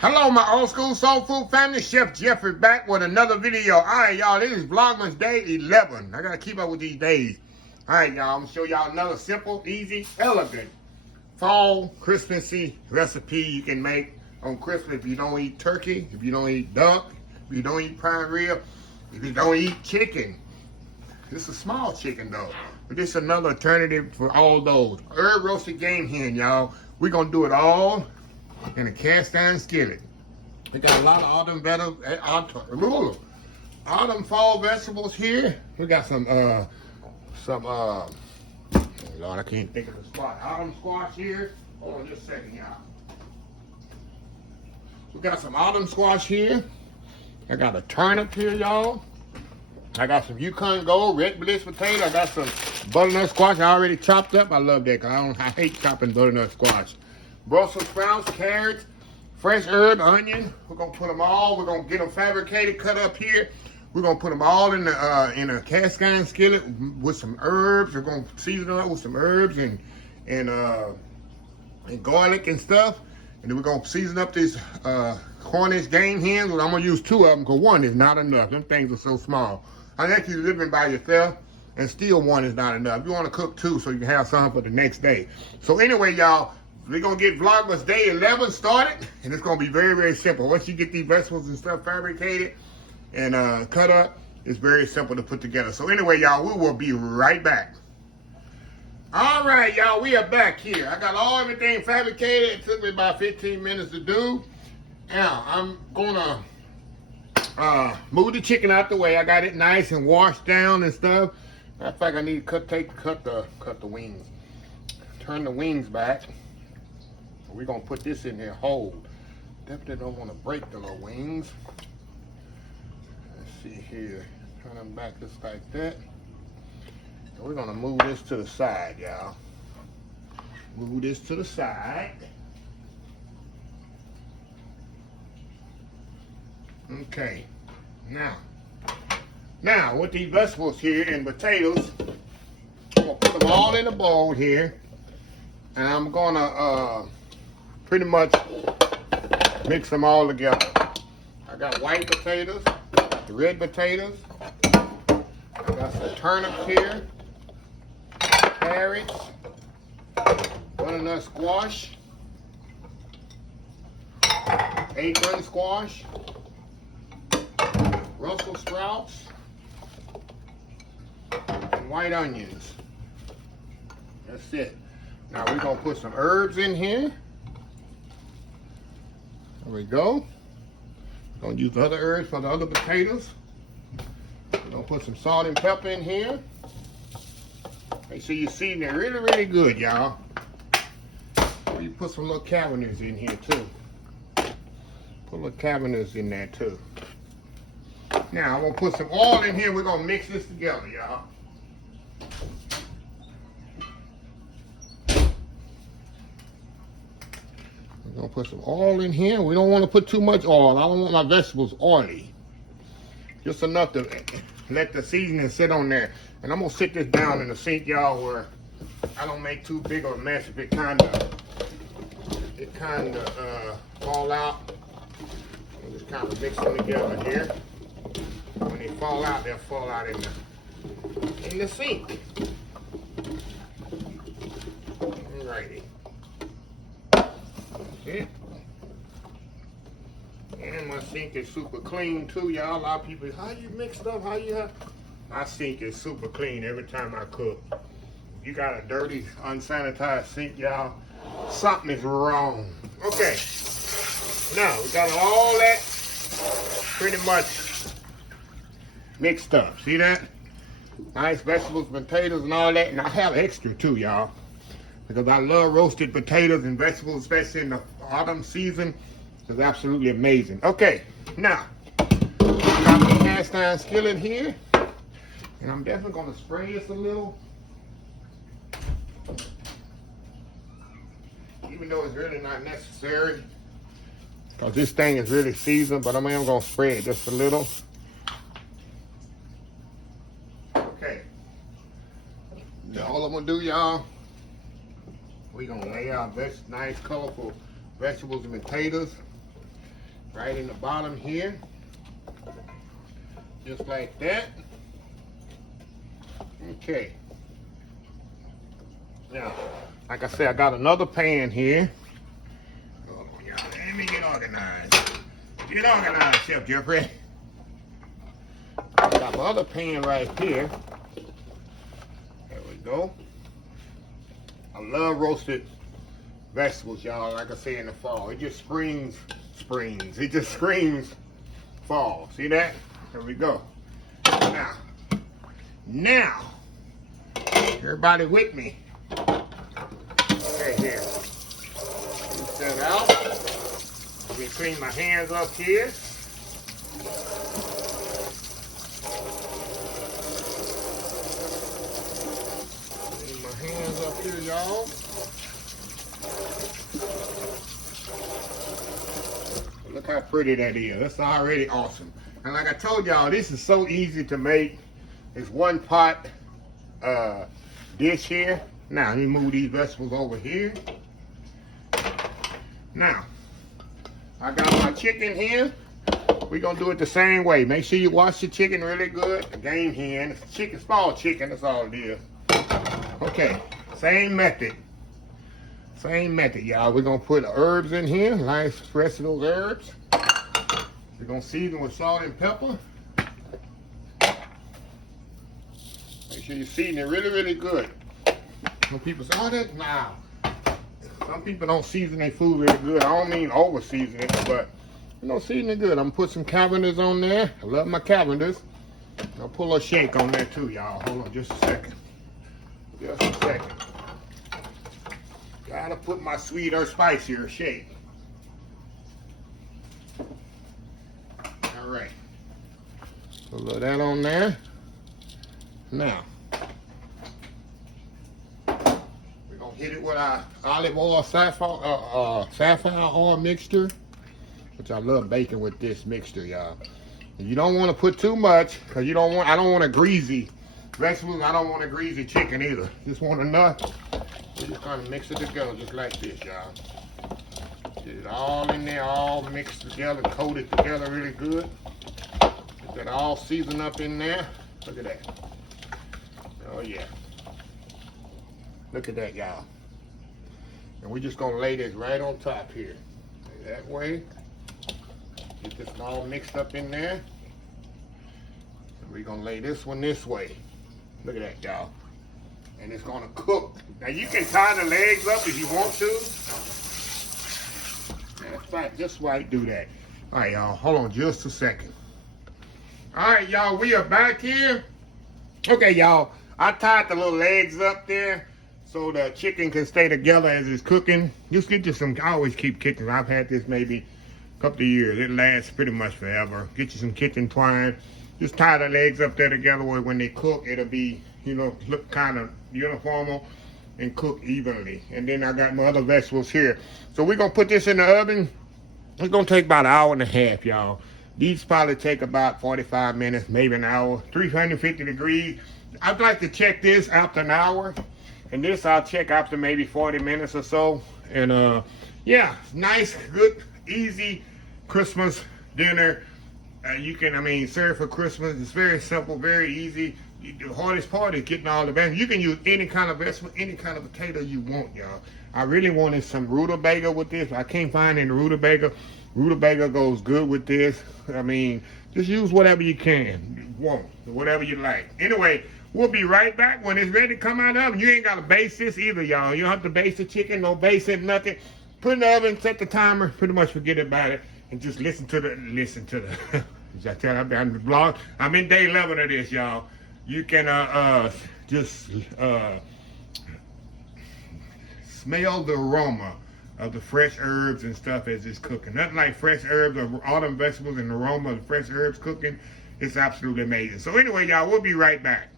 Hello, my old school soul food family. Chef Jeffrey back with another video. All right, y'all, this is Vlogmas day 11. I got to keep up with these days. All right, y'all, I'm going to show y'all another simple, easy, elegant fall Christmassy recipe you can make on Christmas if you don't eat turkey, if you don't eat duck, if you don't eat prime rib, if you don't eat chicken. This is a small chicken, though. But this is another alternative for all those. Herb roasted game hen, y'all. We're going to do it all in a cast iron skillet. We got a lot of autumn fall vegetables here. We got some Lord, I can't think of the spot. Autumn squash here. Hold on just a second, y'all. We got some autumn squash here. I got a turnip here, y'all. I got some Yukon Gold, red bliss potato. I got some butternut squash I already chopped up. I love that because I hate chopping butternut squash. Brussels sprouts, carrots, fresh herb, onion. We're gonna put them all. We're gonna get them fabricated, cut up here. We're gonna put them all in a cast iron skillet with some herbs. We're gonna season them up with some herbs and garlic and stuff. And then we're gonna season up this Cornish game hens. Well, I'm gonna use 2 of them because 1 is not enough. Them things are so small. Unless you're living by yourself, and still 1 is not enough. You want to cook 2 so you can have some for the next day. So anyway, y'all, we're going to get Vlogmas day 11 started, and it's going to be very, very simple. Once you get these vegetables and stuff fabricated and cut up, it's very simple to put together. So anyway, y'all, we will be right back. All right, y'all, we are back here. I got everything fabricated. It took me about 15 minutes to do. Now, I'm going to move the chicken out the way. I got it nice and washed down and stuff. Matter of fact, I need to cut the wings. Turn the wings back. We're gonna put this in there whole. Definitely don't want to break the little wings. Let's see here. Turn them back just like that. And we're gonna move this to the side, y'all. Move this to the side. Okay. Now with these vegetables here and potatoes, I'm gonna put them all in a bowl here, and I'm gonna pretty much mix them all together. I got white potatoes, I got the red potatoes, I got some turnips here, carrots, butternut squash, acorn squash, Brussels sprouts, and white onions. That's it. Now we're gonna put some herbs in here. There we go. We're gonna use the other herbs for the other potatoes. We're gonna put some salt and pepper in here. Make sure you season it really, really good, y'all. You put some little cavenders in here too. Put little cavenders in there too. Now I'm gonna put some oil in here. We're gonna mix this together, y'all. We're gonna put some oil in here. We don't want to put too much oil. I don't want my vegetables oily. Just enough to let the seasoning sit on there. And I'm gonna sit this down in the sink, y'all, where I don't make too big of a mess. If it kind of fall out, I'll just kind of mix them together here. When they fall out, they'll fall out in the sink. Alrighty. That's it. And my sink is super clean too, y'all. A lot of people, how you mix stuff? How you have? My sink is super clean every time I cook. If you got a dirty, unsanitized sink, y'all, something is wrong. Okay. Now we got all that pretty much mixed up. See that? Nice vegetables, potatoes, and all that. And I have extra too, y'all, because I love roasted potatoes and vegetables, especially in the autumn season. It's absolutely amazing. Okay, now I got the cast iron skillet here, and I'm definitely going to spray this a little, even though it's really not necessary, because this thing is really seasoned. But I'm going to spray it just a little. Okay. Now all I'm gonna do, y'all, we're gonna lay out nice, colorful vegetables and potatoes. right in the bottom here. Just like that. Okay. Now, like I said, I got another pan here. Hold on, y'all. Let me get organized. Get organized, Chef Jeffrey. I got my other pan right here. There we go. I love roasted vegetables, y'all. Like I say, in the fall, it just springs. It just screams fall. See that? There we go. Now, everybody with me? Okay, here. Let me set it out. Let me clean my hands up here. Clean my hands up here, y'all. Look how pretty that is. That's already awesome. And like I told y'all, this is so easy to make. It's one pot dish here. Now, let me move these vegetables over here. Now, I got my chicken here. We're going to do it the same way. Make sure you wash your chicken really good. A game hen. It's chicken, small chicken. That's all it is. Okay, same method. Same method, y'all. We're going to put herbs in here. Nice, fresh those herbs. We're going to season with salt and pepper. Make sure you season it really, really good. Some people say, oh, that's nah. Some people don't season their food really good. I don't mean over season it, but you know, season it good. I'm gonna put some cavenders on there. I love my cavenders. I'll put a little shake on there too, y'all. Hold on just a second. Just a second. Gotta put my sweet or spicier shake. All right. Put a little of that on there. Now, we're gonna hit it with our olive oil, safflower oil mixture, which I love baking with this mixture, y'all. And you don't want to put too much, cause I don't want a greasy vegetables. I don't want a greasy chicken either. Just want enough. We're just gonna mix it together just like this, y'all. Get it all in there, all mixed together, coat it together really good. Get that all seasoned up in there. Look at that. Oh yeah. Look at that, y'all. And we're just gonna lay this right on top here. That way. Get this all mixed up in there. And we're gonna lay this one this way. Look at that, y'all. And it's gonna cook. Now you can tie the legs up if you want to. That's right, just right, do that. All right, y'all, hold on just a second. All right, y'all, we are back here. Okay, y'all, I tied the little legs up there so the chicken can stay together as it's cooking. Just get you some, I always keep kitchen. I've had this maybe a couple of years. It lasts pretty much forever. Get you some kitchen twine. Just tie the legs up there together where when they cook, it'll be, you know, look kind of uniformal and cook evenly. And then I got my other vegetables here. So we're going to put this in the oven. It's going to take about an hour and a half, y'all. These probably take about 45 minutes, maybe an hour, 350 degrees. I'd like to check this after an hour. And this I'll check after maybe 40 minutes or so. And yeah, nice, good, easy Christmas dinner. You can, serve for Christmas. It's very simple, very easy. The hardest part is getting all the vegetables. You can use any kind of vegetable, any kind of potato you want, y'all. I really wanted some rutabaga with this. I can't find any rutabaga. Rutabaga goes good with this. Just use whatever you can, whatever you like. Anyway, we'll be right back when it's ready to come out of the oven. You ain't got to baste this either, y'all. You don't have to baste the chicken, no baste it, nothing. Put it in the oven, set the timer, pretty much forget about it, and just listen to the, I tell you, I'm the vlog. I'm in day 11 of this, y'all. You can just smell the aroma of the fresh herbs and stuff as it's cooking. Nothing like fresh herbs or autumn vegetables and the aroma of the fresh herbs cooking. It's absolutely amazing. So anyway, y'all, we'll be right back.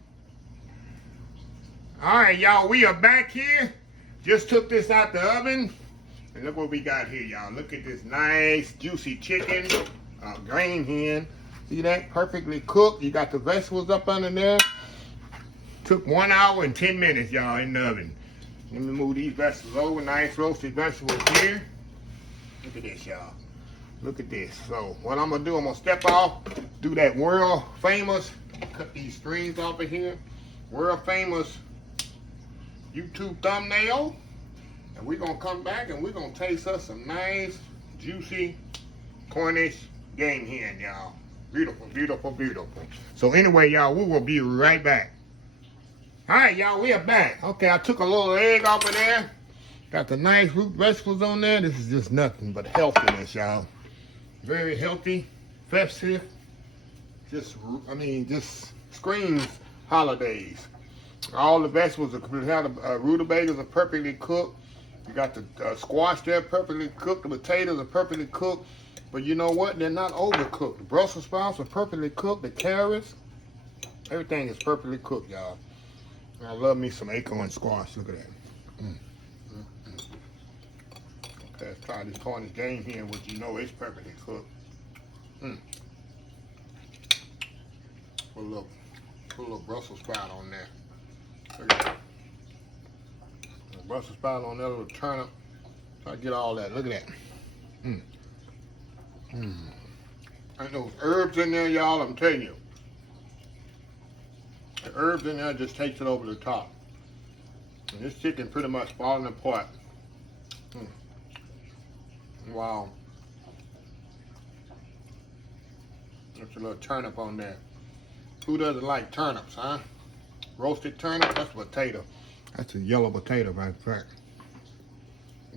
All right, y'all, we are back here. Just took this out the oven. And look what we got here, y'all. Look at this nice, juicy chicken, grain hen. See that? Perfectly cooked. You got the vegetables up under there. Took 1 hour and 10 minutes, y'all, in the oven. Let me move these vegetables over. Nice roasted vegetables here. Look at this, y'all. Look at this. So what I'm gonna do, I'm gonna step off, do that world famous, cut these strings off of here, world famous YouTube thumbnail, and we're gonna come back and we're gonna taste us some nice, juicy Cornish game hen, y'all. Beautiful, beautiful, beautiful. So anyway, y'all, we will be right back. All right, y'all, we are back. Okay, I took a little egg off of there. Got the nice root vegetables on there. This is just nothing but healthiness, y'all. Very healthy, festive. Just screams holidays. All the vegetables, the rutabagas are perfectly cooked. You got the squash there perfectly cooked. The potatoes are perfectly cooked. But you know what? They're not overcooked. The Brussels sprouts are perfectly cooked. The carrots, everything is perfectly cooked, y'all. I love me some acorn squash. Look at that. Okay, let's try this Cornish game here, which you know is perfectly cooked. Put a little Brussels sprout on there. Look at that. A Brussels sprout on there, a little turnip. Try to get all that. Look at that. And those herbs in there, y'all, I'm telling you. The herbs in there just takes it over the top. And this chicken pretty much falling apart. Wow. There's a little turnip on there. Who doesn't like turnips, huh? Roasted turnip, that's a potato. That's a yellow potato, matter of fact.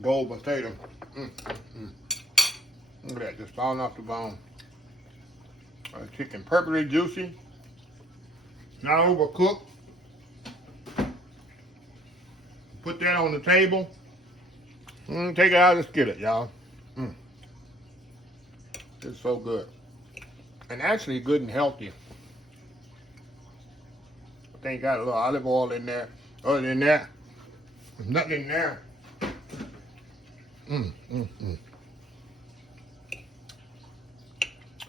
Gold potato. Look at that, just falling off the bone. Chicken perfectly juicy. Not overcooked. Put that on the table. Take it out of the skillet, y'all. It's so good. And actually good and healthy. I think got a little olive oil in there. Other than that, there's nothing in there.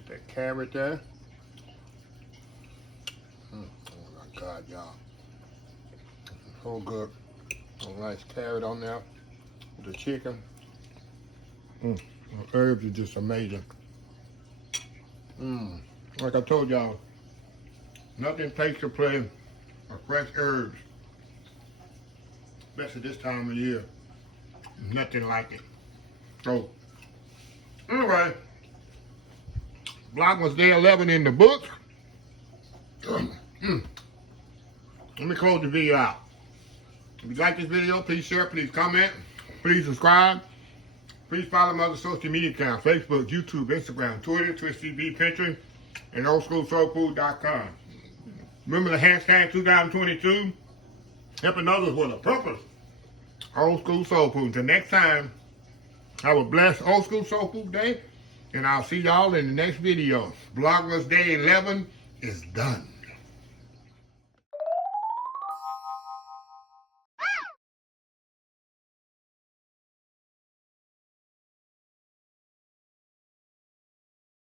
That carrot there. Oh my God, y'all. So good. A nice carrot on there with the chicken. The herbs are just amazing. Like I told y'all, nothing takes the place of fresh herbs, especially this time of year. Nothing like it. So, anyway, Vlogmas Day 11 in the book. Let me close the video out. If you like this video, please share, please comment, please subscribe. Please follow my other social media accounts: Facebook, YouTube, Instagram, Twitter, Twitch TV, Pinterest, and oldschoolsoulfood.com. Remember the hashtag 2022, helping others with a purpose. Old School Soul Food. Until next time, have a blessed Old School Soul Food day, and I'll see y'all in the next video. Vlogmas Day 11 is done.